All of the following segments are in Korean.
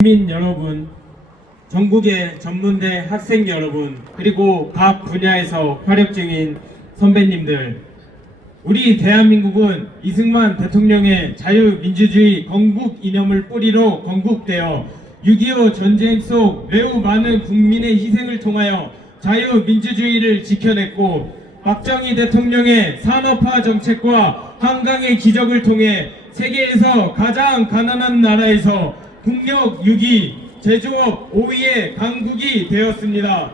시민 여러분, 전국의 전문대 학생 여러분, 그리고 각 분야에서 활약 중인 선배님들, 우리 대한민국은 이승만 대통령의 자유민주주의 건국 이념을 뿌리로 건국되어 6.25 전쟁 속 매우 많은 국민의 희생을 통하여 자유민주주의를 지켜냈고, 박정희 대통령의 산업화 정책과 한강의 기적을 통해 세계에서 가장 가난한 나라에서 국력 6위, 제조업 5위의 강국이 되었습니다.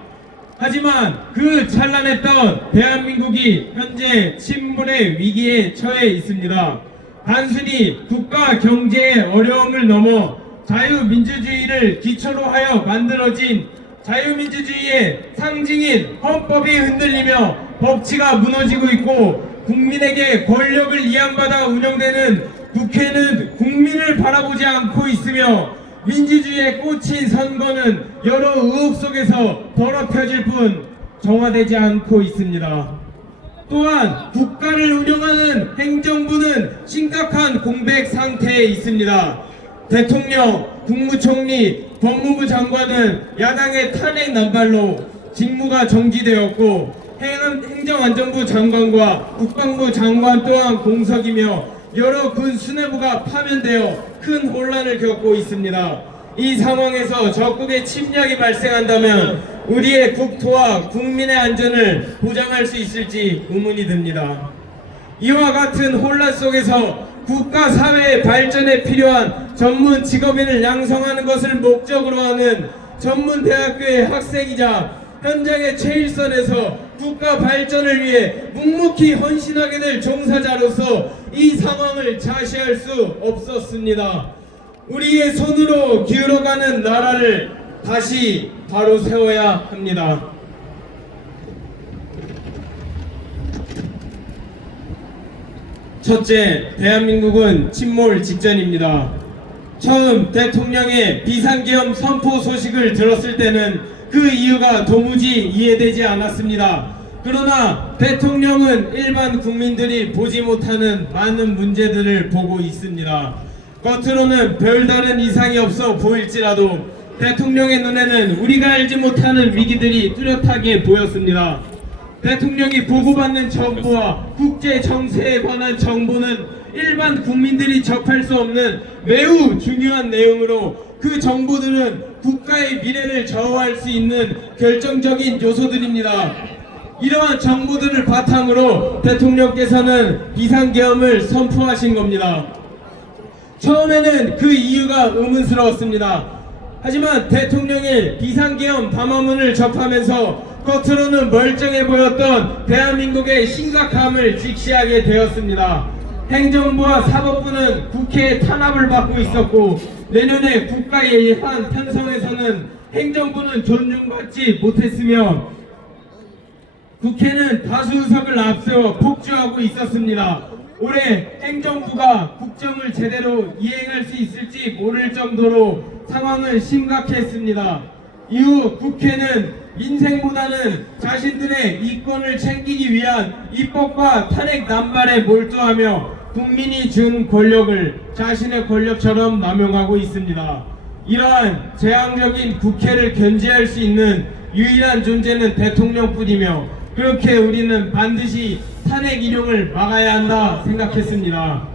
하지만 그 찬란했던 대한민국이 현재 침몰의 위기에 처해 있습니다. 단순히 국가 경제의 어려움을 넘어 자유민주주의를 기초로 하여 만들어진 자유민주주의의 상징인 헌법이 흔들리며 법치가 무너지고 있고, 국민에게 권력을 이양받아 운영되는 국회는 국민을 바라보지 않고 있으며, 민주주의에 꽂힌 선거는 여러 의혹 속에서 더럽혀질 뿐 정화되지 않고 있습니다. 또한 국가를 운영하는 행정부는 심각한 공백 상태에 있습니다. 대통령, 국무총리, 법무부 장관은 야당의 탄핵 난발로 직무가 정지되었고, 행정안전부 장관과 국방부 장관 또한 공석이며 여러 군 수뇌부가 파면되어 큰 혼란을 겪고 있습니다. 이 상황에서 적국의 침략이 발생한다면 우리의 국토와 국민의 안전을 보장할 수 있을지 의문이 듭니다. 이와 같은 혼란 속에서 국가 사회의 발전에 필요한 전문 직업인을 양성하는 것을 목적으로 하는 전문대학교의 학생이자 현장의 최일선에서 국가 발전을 위해 묵묵히 헌신하게 될 종사자로서 이 상황을 자시할 수 없었습니다. 우리의 손으로 기울어가는 나라를 다시 바로 세워야 합니다. 첫째, 대한민국은 침몰 직전입니다. 처음 대통령의 비상계엄 선포 소식을 들었을 때는 그 이유가 도무지 이해되지 않았습니다. 그러나 대통령은 일반 국민들이 보지 못하는 많은 문제들을 보고 있습니다. 겉으로는 별다른 이상이 없어 보일지라도 대통령의 눈에는 우리가 알지 못하는 위기들이 뚜렷하게 보였습니다. 대통령이 보고받는 정보와 국제 정세에 관한 정보는 일반 국민들이 접할 수 없는 매우 중요한 내용으로, 그 정보들은 국가의 미래를 좌우할 수 있는 결정적인 요소들입니다. 이러한 정보들을 바탕으로 대통령께서는 비상계엄을 선포하신 겁니다. 처음에는 그 이유가 의문스러웠습니다. 하지만 대통령의 비상계엄 담화문을 접하면서 겉으로는 멀쩡해 보였던 대한민국의 심각함을 직시하게 되었습니다. 행정부와 사법부는 국회의 탄압을 받고 있었고, 내년에 국가 예산 편성에서는 행정부는 존중받지 못했으며, 국회는 다수 의석을 앞세워 폭주하고 있었습니다. 올해 행정부가 국정을 제대로 이행할 수 있을지 모를 정도로 상황은 심각했습니다. 이후 국회는 민생보다는 자신들의 이권을 챙기기 위한 입법과 탄핵 난발에 몰두하며 국민이 준 권력을 자신의 권력처럼 남용하고 있습니다. 이러한 재앙적인 국회를 견제할 수 있는 유일한 존재는 대통령뿐이며, 그렇게 우리는 반드시 탄핵 인용을 막아야 한다 생각했습니다.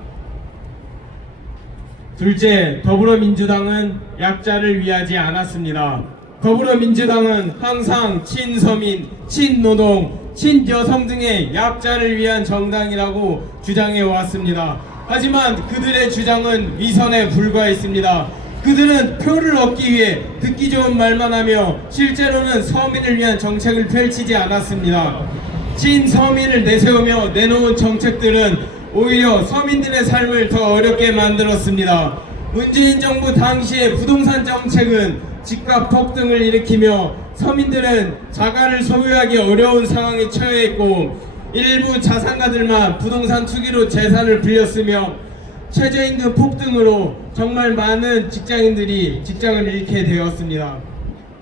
둘째, 더불어민주당은 약자를 위하지 않았습니다. 더불어민주당은 항상 친서민, 친노동, 친여성 등의 약자를 위한 정당이라고 주장해 왔습니다. 하지만 그들의 주장은 위선에 불과했습니다. 그들은 표를 얻기 위해 듣기 좋은 말만 하며 실제로는 서민을 위한 정책을 펼치지 않았습니다. 친서민을 내세우며 내놓은 정책들은 오히려 서민들의 삶을 더 어렵게 만들었습니다. 문재인 정부 당시의 부동산 정책은 집값 폭등을 일으키며 서민들은 자가를 소유하기 어려운 상황에 처해있고, 일부 자산가들만 부동산 투기로 재산을 불렸으며, 최저임금 폭등으로 정말 많은 직장인들이 직장을 잃게 되었습니다.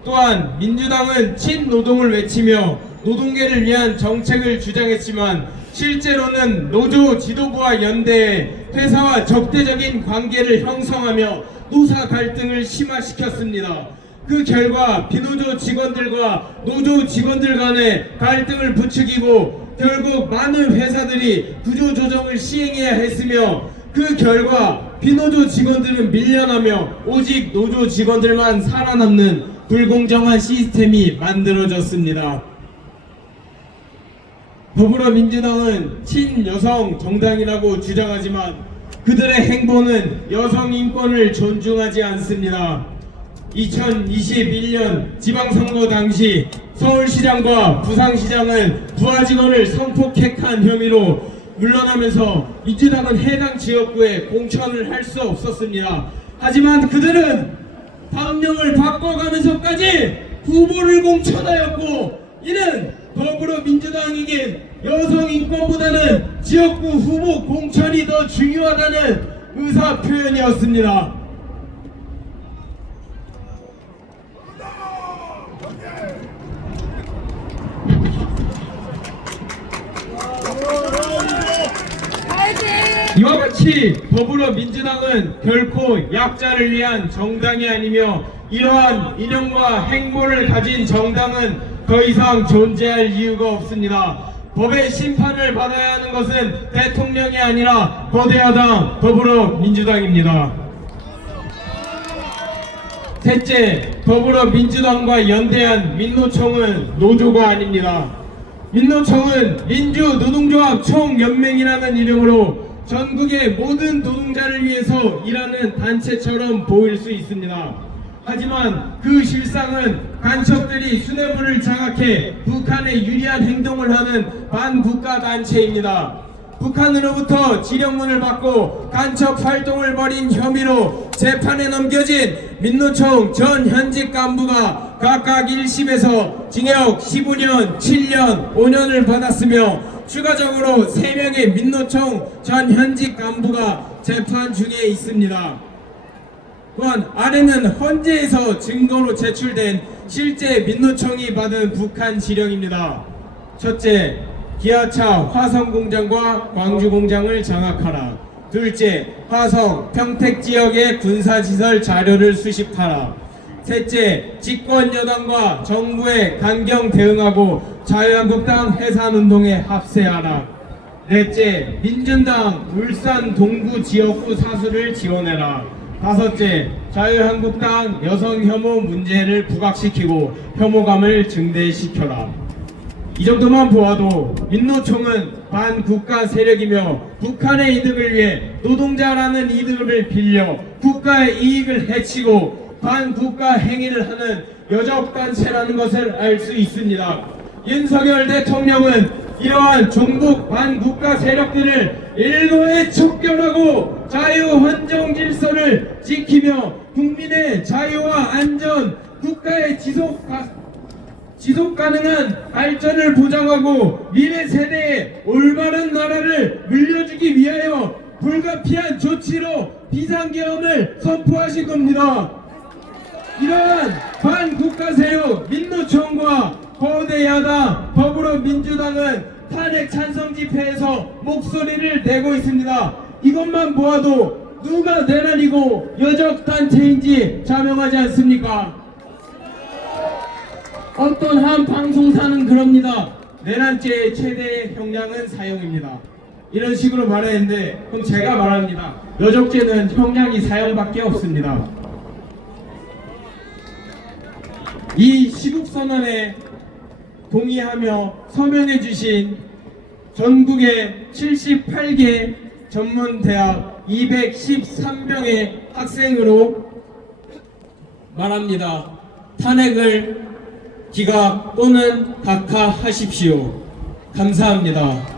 또한 민주당은 친노동을 외치며 노동계를 위한 정책을 주장했지만 실제로는 노조 지도부와 연대해 회사와 적대적인 관계를 형성하며 노사 갈등을 심화시켰습니다. 그 결과 비노조 직원들과 노조 직원들 간의 갈등을 부추기고 결국 많은 회사들이 구조조정을 시행해야 했으며 그 결과 비노조 직원들은 밀려나며 오직 노조 직원들만 살아남는 불공정한 시스템이 만들어졌습니다. 더불어민주당은 친여성 정당이라고 주장하지만 그들의 행보는 여성 인권을 존중하지 않습니다. 2021년 지방선거 당시 서울시장과 부산시장은 부하 직원을 성폭행한 혐의로 물러나면서 민주당은 해당 지역구에 공천을 할 수 없었습니다. 하지만 그들은 당명을 바꿔가면서까지 후보를 공천하였고 이는 더불어민주당에겐 여성 인권보다는 지역구 후보 공천이 더 중요하다는 의사 표현이었습니다. 이와 같이 더불어민주당은 결코 약자를 위한 정당이 아니며 이러한 이념과 행보를 가진 정당은 더 이상 존재할 이유가 없습니다. 법의 심판을 받아야 하는 것은 대통령이 아니라 거대 야당 더불어민주당입니다. 셋째, 더불어민주당과 연대한 민노총은 노조가 아닙니다. 민노총은 민주노동조합 총연맹이라는 이름으로 전국의 모든 노동자를 위해서 일하는 단체처럼 보일 수 있습니다. 하지만 그 실상은 간첩들이 수뇌부를 장악해 북한에 유리한 행동을 하는 반국가 단체입니다. 북한으로부터 지령문을 받고 간첩 활동을 벌인 혐의로 재판에 넘겨진 민노총 전 현직 간부가 각각 1심에서 징역 15년, 7년, 5년을 받았으며 추가적으로 3명의 민노총 전 현직 간부가 재판 중에 있습니다. 또한 아래는 헌재에서 증거로 제출된 실제 민노총이 받은 북한 지령입니다. 첫째, 기아차 화성공장과 광주공장을 장악하라. 둘째, 화성, 평택 지역의 군사시설 자료를 수집하라. 셋째, 집권여당과 정부에 강경 대응하고 자유한국당 해산운동에 합세하라. 넷째, 민준당 울산 동구 지역구 사수를 지원해라. 다섯째, 자유한국당 여성 혐오 문제를 부각시키고 혐오감을 증대시켜라. 이 정도만 보아도 민노총은 반국가 세력이며 북한의 이득을 위해 노동자라는 이득을 빌려 국가의 이익을 해치고 반국가 행위를 하는 여적단체라는 것을 알 수 있습니다. 윤석열 대통령은 이러한 종북 반국가 세력들을 일도에 척결하고 자유헌정 질서를 지키며 국민의 자유와 안전, 국가의 지속 가능한 발전을 보장하고 미래 세대에 올바른 나라를 물려주기 위하여 불가피한 조치로 비상계엄을 선포하신 겁니다. 이러한 반국가 세력 민노총과 거대 야당 더불어민주당은 탄핵 찬성 집회에서 목소리를 내고 있습니다. 이것만 보아도 누가 내란이고 여적단체인지 자명하지 않습니까? 어떤 한 방송사는 그럽니다. 내란죄의 최대 형량은 사형입니다. 이런 식으로 말했는데 그럼 제가 말합니다. 여적죄는 형량이 사형밖에 없습니다. 이 시국선언에 동의하며 서명해 주신 전국의 78개 전문대학 213명의 학생으로 말합니다. 탄핵을 기각 또는 각하하십시오. 감사합니다.